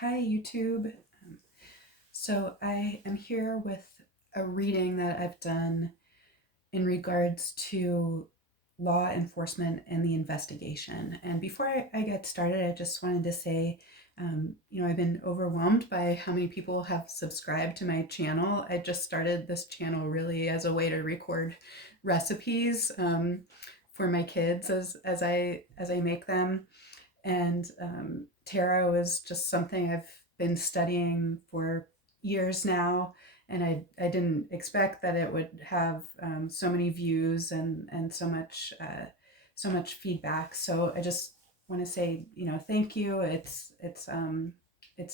Hi, YouTube. So I am here with a reading that I've done in regards to law enforcement and the investigation. And before I get started, I just wanted to say, I've been overwhelmed by how many people have subscribed to my channel. I just started this channel really as a way to record recipes for my kids as I make them. And tarot is just something I've been studying for years now. And I didn't expect that it would have so many views and so much feedback. So I just want to say, thank you. It's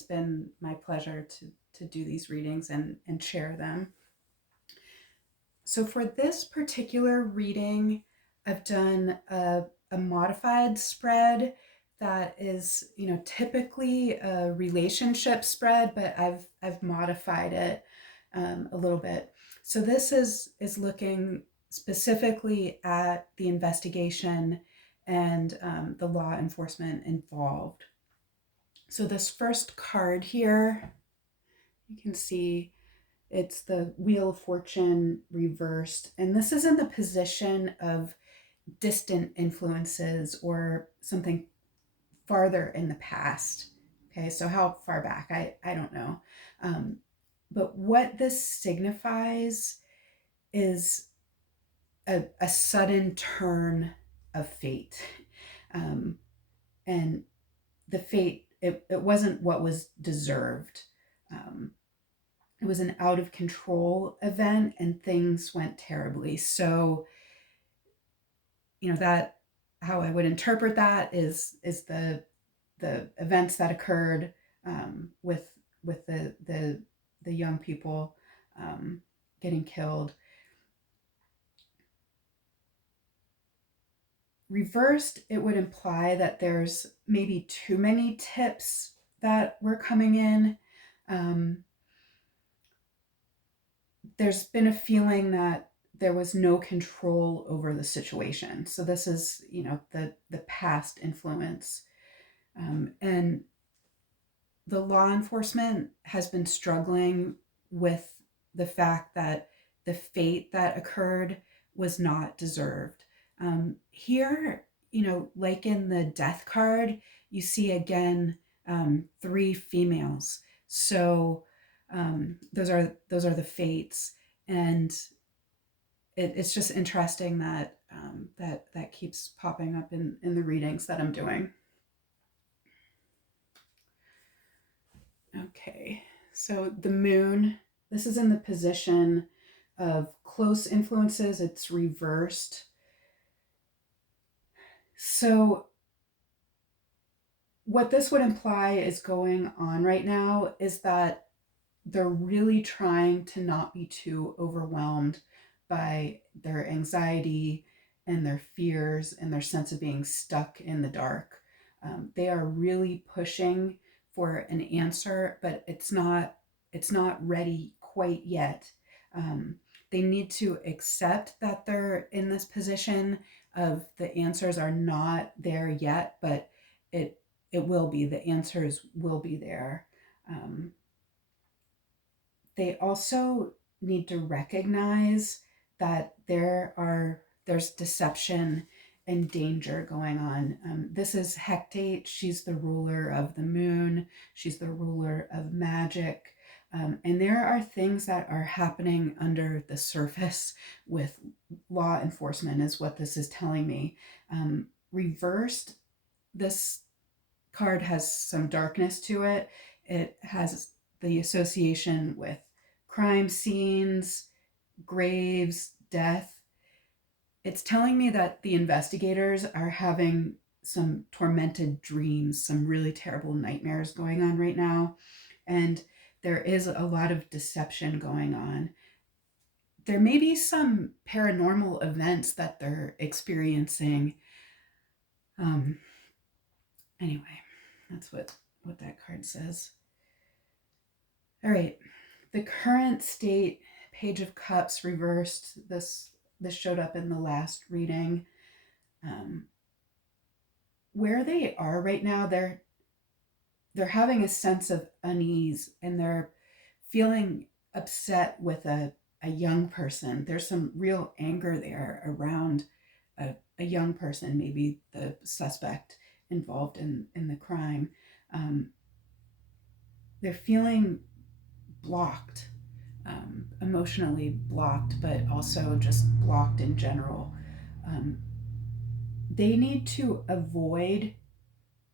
been my pleasure to do these readings and share them. So for this particular reading, I've done a modified spread that is, typically a relationship spread, but I've modified it a little bit. So this is looking specifically at the investigation and the law enforcement involved. So this first card here, you can see it's the Wheel of Fortune reversed. And this is in the position of distant influences or something farther in the past. Okay, so how far back? I don't know. Um, but what this signifies is a sudden turn of fate. Um, and the fate, it wasn't what was deserved. Um, it was an out of control event and things went terribly. So, that how I would interpret that is the events that occurred with the young people getting killed. Reversed, it would imply that there's maybe too many tips that were coming in. Um, there's been a feeling that there was no control over the situation. So this is, the past influence. And the law enforcement has been struggling with the fact that the fate that occurred was not deserved. Here, like in the death card, you see again three females. So those are the fates, and it's just interesting that that keeps popping up in the readings that I'm doing. Okay, so the moon, this is in the position of close influences, it's reversed. So, what this would imply is going on right now is that they're really trying to not be too overwhelmed by their anxiety and their fears and their sense of being stuck in the dark. They are really pushing for an answer, but it's not ready quite yet. Um, they need to accept that they're in this position of the answers are not there yet, but it it will be. The answers will be there. Um, they also need to recognize that there's deception and danger going on. This is Hecate. She's the ruler of the moon. She's the ruler of magic. And there are things that are happening under the surface with law enforcement, is what this is telling me. Reversed, this card has some darkness to it. It has the association with crime scenes, graves, death. It's telling me that the investigators are having some tormented dreams, some really terrible nightmares going on right now. And there is a lot of deception going on. There may be some paranormal events that they're experiencing. Um, anyway, that's what that card says. All right, the current state, Page of Cups reversed. This showed up in the last reading. Um, where they are right now, they're having a sense of unease, and they're feeling upset with a young person. There's some real anger there around a young person, maybe the suspect involved in the crime. Um, they're feeling blocked, emotionally blocked, but also just blocked in general. Um, they need to avoid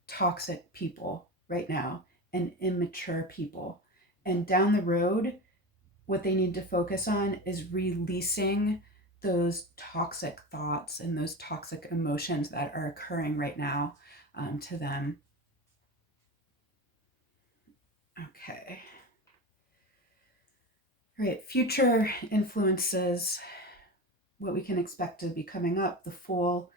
toxic people right now and immature people. And down the road, what they need to focus on is releasing those toxic thoughts and those toxic emotions that are occurring right now to them. Okay. All right. Future influences, what we can expect to be coming up, the Fool.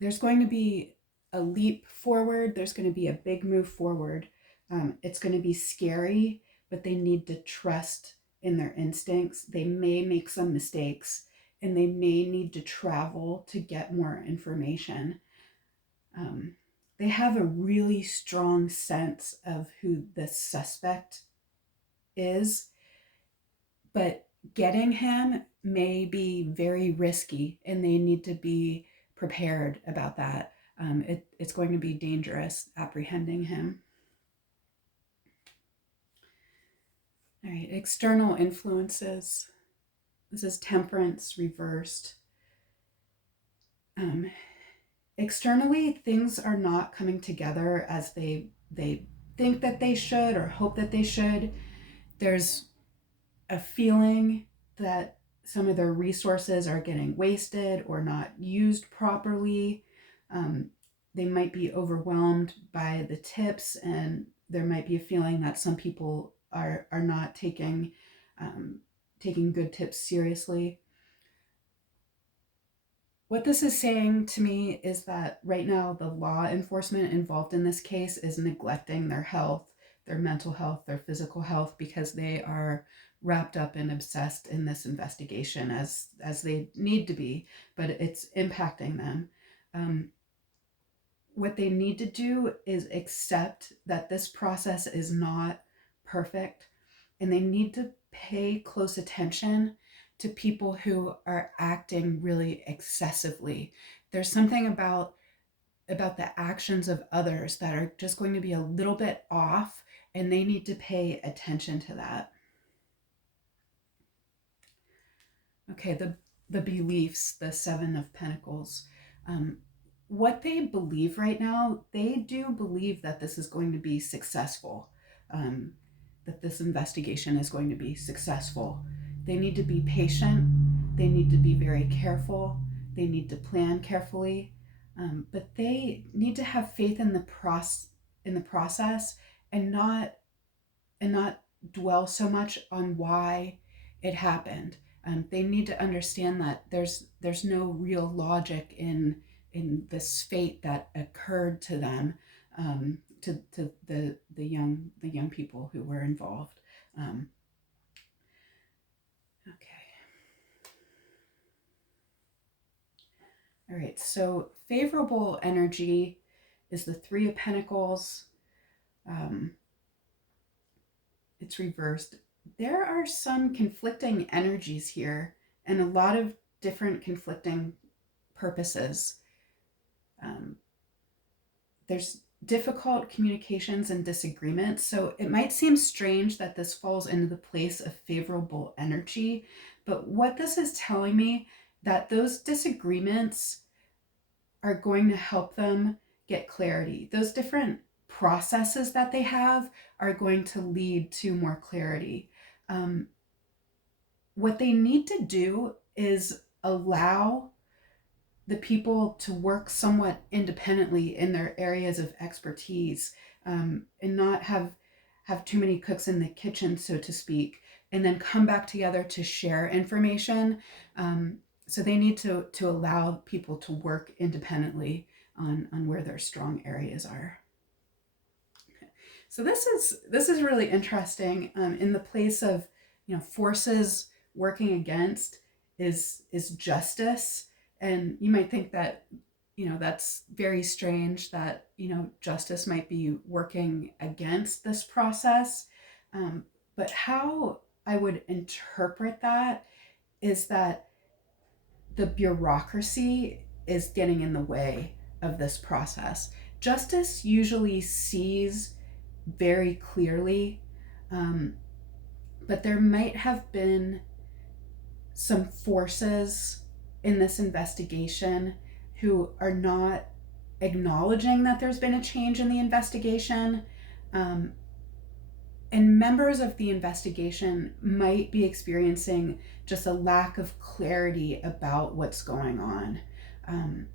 There's going to be a leap forward, there's going to be a big move forward. It's going to be scary, but they need to trust in their instincts. They may make some mistakes, and they may need to travel to get more information. Um, they have a really strong sense of who the suspect is, but getting him may be very risky, and they need to be prepared about that. It's going to be dangerous apprehending him. All right, external influences. This is temperance reversed. Um, Externally, things are not coming together as they think that they should or hope that they should. There's a feeling that some of their resources are getting wasted or not used properly. Um, they might be overwhelmed by the tips, and there might be a feeling that some people are not um, taking good tips seriously. What this is saying to me is that right now the law enforcement involved in this case is neglecting their health, their mental health, their physical health, because they are wrapped up and obsessed in this investigation as they need to be, but it's impacting them. Um, what they need to do is accept that this process is not perfect, and they need to pay close attention to people who are acting really excessively. There's something about the actions of others that are just going to be a little bit off, and they need to pay attention to that. Okay, the beliefs, the Seven of Pentacles. Um, what they believe right now, they do believe that this is going to be successful, um, that this investigation is going to be successful. They need to be patient. They need to be very careful. They need to plan carefully, but they need to have faith in the process, and not dwell so much on why it happened. They need to understand that there's no real logic in this fate that occurred to them, to the young people who were involved. Okay. All right. So favorable energy is the Three of Pentacles. Um, it's reversed. There are some conflicting energies here, and a lot of different conflicting purposes. Um, there's difficult communications and disagreements, so it might seem strange that this falls into the place of favorable energy, but what this is telling me, that those disagreements are going to help them get clarity. Those different processes that they have are going to lead to more clarity. Um, what they need to do is allow the people to work somewhat independently in their areas of expertise, and not have too many cooks in the kitchen, so to speak, and then come back together to share information. So they need to allow people to work independently on where their strong areas are. So this is really interesting. In the place of forces working against is justice, and you might think that that's very strange that, justice might be working against this process. Um, but how I would interpret that is that the bureaucracy is getting in the way of this process. Justice usually sees very clearly, um, but there might have been some forces in this investigation who are not acknowledging that there's been a change in the investigation. Um, and members of the investigation might be experiencing just a lack of clarity about what's going on. Um,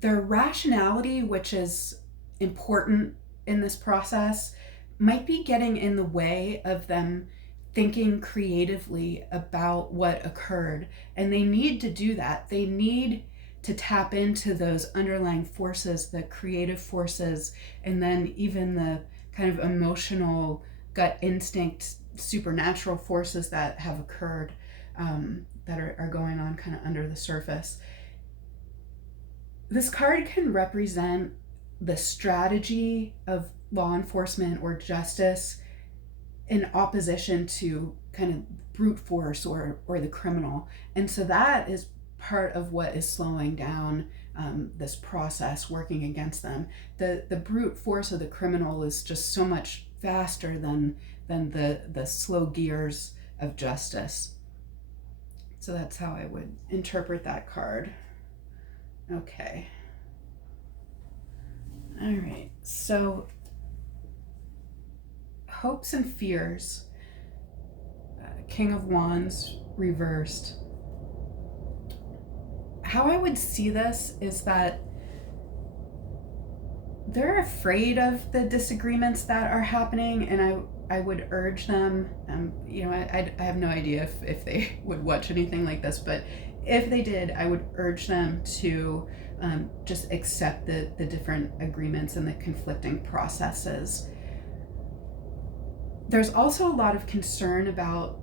their rationality, which is important in this process, might be getting in the way of them thinking creatively about what occurred. And they need to do that. They need to tap into those underlying forces, the creative forces, and then even the kind of emotional, gut instinct, supernatural forces that have occurred, that are going on kind of under the surface. This card can represent the strategy of law enforcement or justice in opposition to kind of brute force or the criminal. And so that is part of what is slowing down this process, working against them. The brute force of the criminal is just so much faster than the slow gears of justice. So that's how I would interpret that card. Okay. All right. So hopes and fears, King of Wands reversed. How I would see this is that they're afraid of the disagreements that are happening, and I would urge them, I have no idea if they would watch anything like this, but if they did, I would urge them to just accept the different agreements and the conflicting processes. There's also a lot of concern about,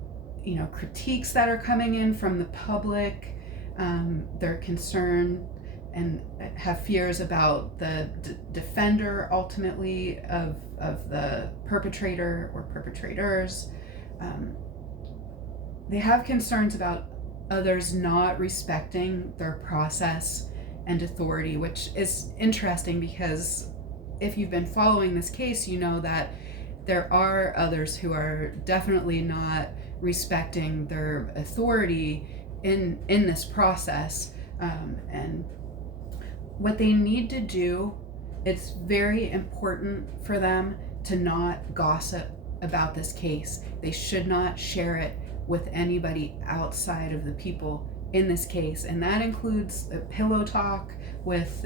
critiques that are coming in from the public. They're concerned and have fears about the defender ultimately of the perpetrator or perpetrators. They have concerns about others not respecting their process and authority, which is interesting because if you've been following this case, you know that there are others who are definitely not respecting their authority in this process. And what they need to do, it's very important for them to not gossip about this case. They should not share it with anybody outside of the people in this case, and that includes a pillow talk with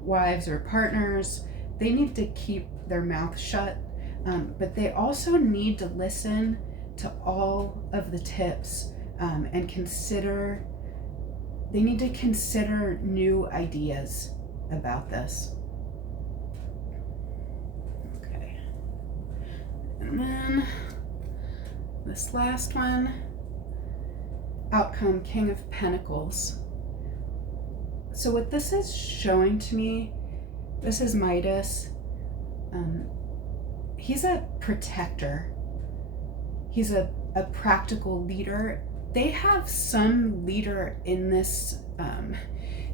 wives or partners. They need to keep their mouth shut, but they also need to listen to all of the tips, and they need to consider new ideas about this. Okay. And then this last one, outcome, King of Pentacles. So what this is showing to me, this is Midas. He's a protector. He's a practical leader. They have some leader in this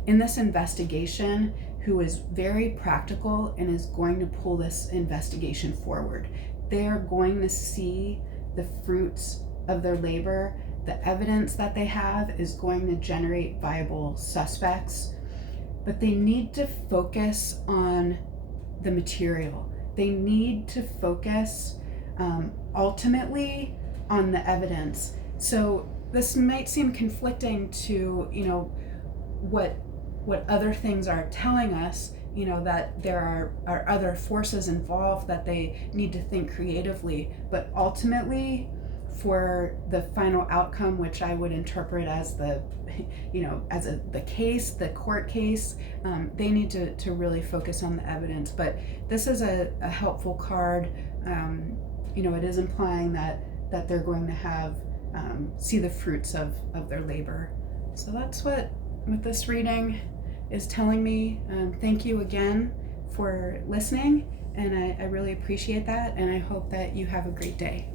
investigation who is very practical and is going to pull this investigation forward. They are going to see the fruits of their labor. The evidence that they have is going to generate viable suspects, but they need to focus on the material. They need to focus ultimately on the evidence. So this might seem conflicting to what other things are telling us, that there are other forces involved, that they need to think creatively, but ultimately for the final outcome, which I would interpret as the case, the court case, they need to really focus on the evidence. But this is a helpful card. It is implying that they're going to have see the fruits of their labor. So that's what with this reading is telling me. Thank you again for listening, and I really appreciate that, and I hope that you have a great day.